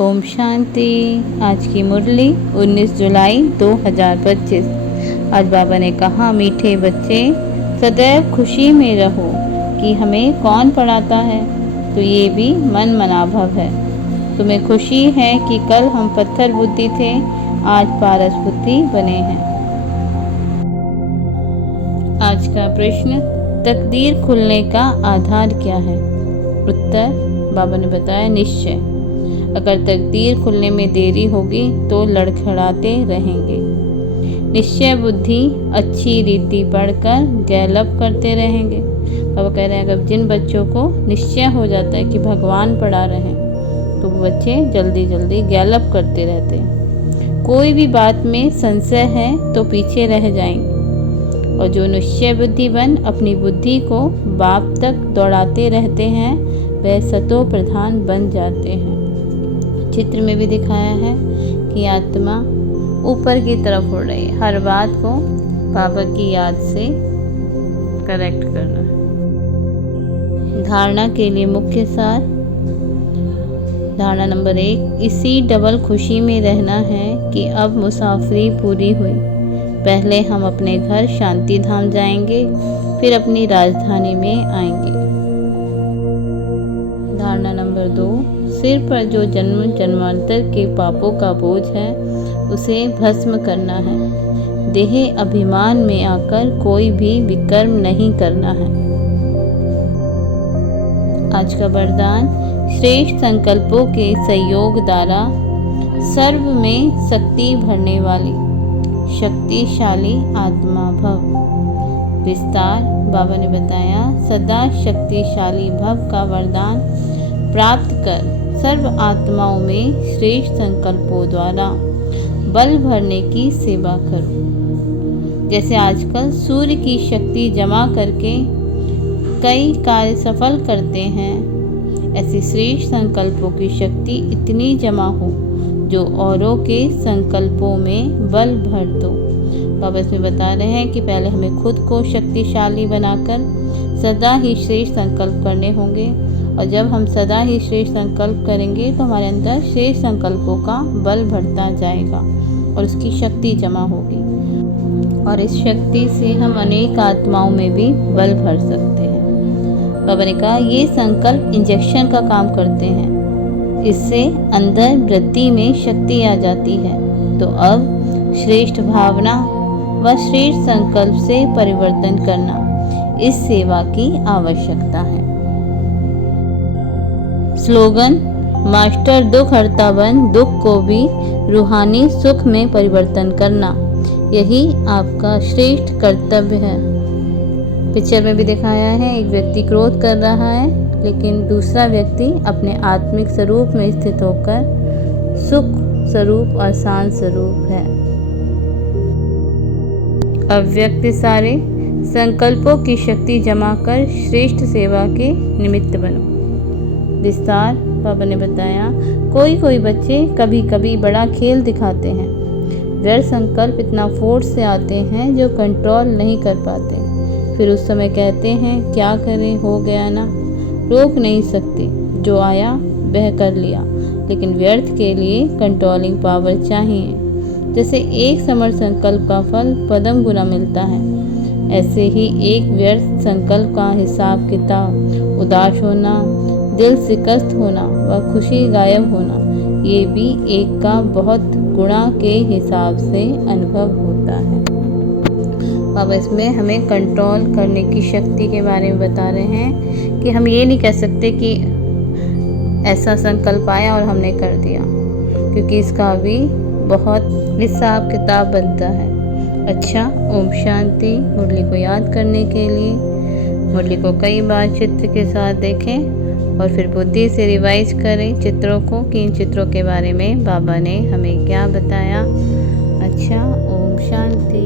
ओम शांति। आज की मुरली 19 जुलाई 2025। आज बाबा ने कहा, मीठे बच्चे सदैव खुशी में रहो कि हमें कौन पढ़ाता है, तो ये भी मन मनाभव है। तुम्हें खुशी है कि कल हम पत्थर बुद्धि थे, आज पारस बुद्धि बने हैं। आज का प्रश्न, तकदीर खुलने का आधार क्या है? उत्तर बाबा ने बताया, निश्चय। अगर तकदीर खुलने में देरी होगी तो लड़खड़ाते रहेंगे। निश्चय बुद्धि अच्छी रीति पढ़कर गैलप करते रहेंगे। बाबा कह रहे हैं, अगर जिन बच्चों को निश्चय हो जाता है कि भगवान पढ़ा रहे हैं, तो वो बच्चे जल्दी जल्दी गैलप करते रहते हैं। कोई भी बात में संशय है तो पीछे रह जाएंगे। और जो निश्चय बुद्धिवन अपनी बुद्धि को बाप तक दौड़ाते रहते हैं, वह सतो प्रधान बन जाते हैं। चित्र में भी दिखाया है कि आत्मा ऊपर की तरफ उड़ रही है। हर बात को बाबा की याद से करेक्ट करना है। धारणा के लिए मुख्य सार। धारणा नंबर 1, इसी डबल खुशी में रहना है कि अब मुसाफरी पूरी हुई। पहले हम अपने घर शांति धाम जाएंगे, फिर अपनी राजधानी में आएंगे। धारणा नंबर 2, सिर पर जो जन्म जन्मांतर के पापों का बोझ है, उसे भस्म करना है। देह अभिमान में आकर कोई भी विकर्म नहीं करना है। आज का वरदान, श्रेष्ठ संकल्पों के सहयोग द्वारा सर्व में शक्ति भरने वाली शक्तिशाली आत्मा भव। विस्तार बाबा ने बताया, सदा शक्तिशाली भव का वरदान प्राप्त कर सर्व आत्माओं में श्रेष्ठ संकल्पों द्वारा बल भरने की सेवा करो। जैसे आजकल सूर्य की शक्ति जमा करके कई कार्य सफल करते हैं, ऐसी श्रेष्ठ संकल्पों की शक्ति इतनी जमा हो जो औरों के संकल्पों में बल भर दो। बाबा इसमें बता रहे हैं कि पहले हमें खुद को शक्तिशाली बनाकर सदा ही श्रेष्ठ संकल्प करने होंगे, और जब हम सदा ही श्रेष्ठ संकल्प करेंगे तो हमारे अंदर श्रेष्ठ संकल्पों का बल बढ़ता जाएगा और उसकी शक्ति जमा होगी, और इस शक्ति से हम अनेक आत्माओं में भी बल भर सकते हैं। बाबा ने कहा, ये संकल्प इंजेक्शन का काम करते हैं। इससे अंदर वृत्ति में शक्ति आ जाती है। तो अब श्रेष्ठ भावना व श्रेष्ठ संकल्प से परिवर्तन करना, इस सेवा की आवश्यकता है। स्लोगन, मास्टर दुख हरता बन, दुख को भी रूहानी सुख में परिवर्तन करना, यही आपका श्रेष्ठ कर्तव्य है। पिक्चर में भी दिखाया है, एक व्यक्ति क्रोध कर रहा है, लेकिन दूसरा व्यक्ति अपने आत्मिक स्वरूप में स्थित होकर सुख स्वरूप और शांत स्वरूप है। अव्यक्त सारे संकल्पों की शक्ति जमा कर श्रेष्ठ सेवा के निमित्त बनो। विस्तार बाबा ने बताया, कोई कोई बच्चे कभी कभी बड़ा खेल दिखाते हैं। व्यर्थ संकल्प इतना फोर्स से आते हैं जो कंट्रोल नहीं कर पाते। फिर उस समय कहते हैं, क्या करें, हो गया ना, रोक नहीं सकते, जो आया वह कर लिया। लेकिन व्यर्थ के लिए कंट्रोलिंग पावर चाहिए। जैसे एक समर्थ संकल्प का फल पदम गुना मिलता है, ऐसे ही एक व्यर्थ संकल्प का हिसाब किताब, उदास होना, दिल शिकस्त होना व खुशी गायब होना, ये भी एक का बहुत गुणा के हिसाब से अनुभव होता है। अब इसमें हमें कंट्रोल करने की शक्ति के बारे में बता रहे हैं कि हम ये नहीं कह सकते कि ऐसा संकल्प आया और हमने कर दिया, क्योंकि इसका भी बहुत हिसाब किताब बनता है। अच्छा, ओम शांति। मुरली को याद करने के लिए मुरली को कई बार चित्र के साथ देखें और फिर बुद्धि से रिवाइज करें चित्रों को कि इन चित्रों के बारे में बाबा ने हमें क्या बताया। अच्छा, ओम शांति।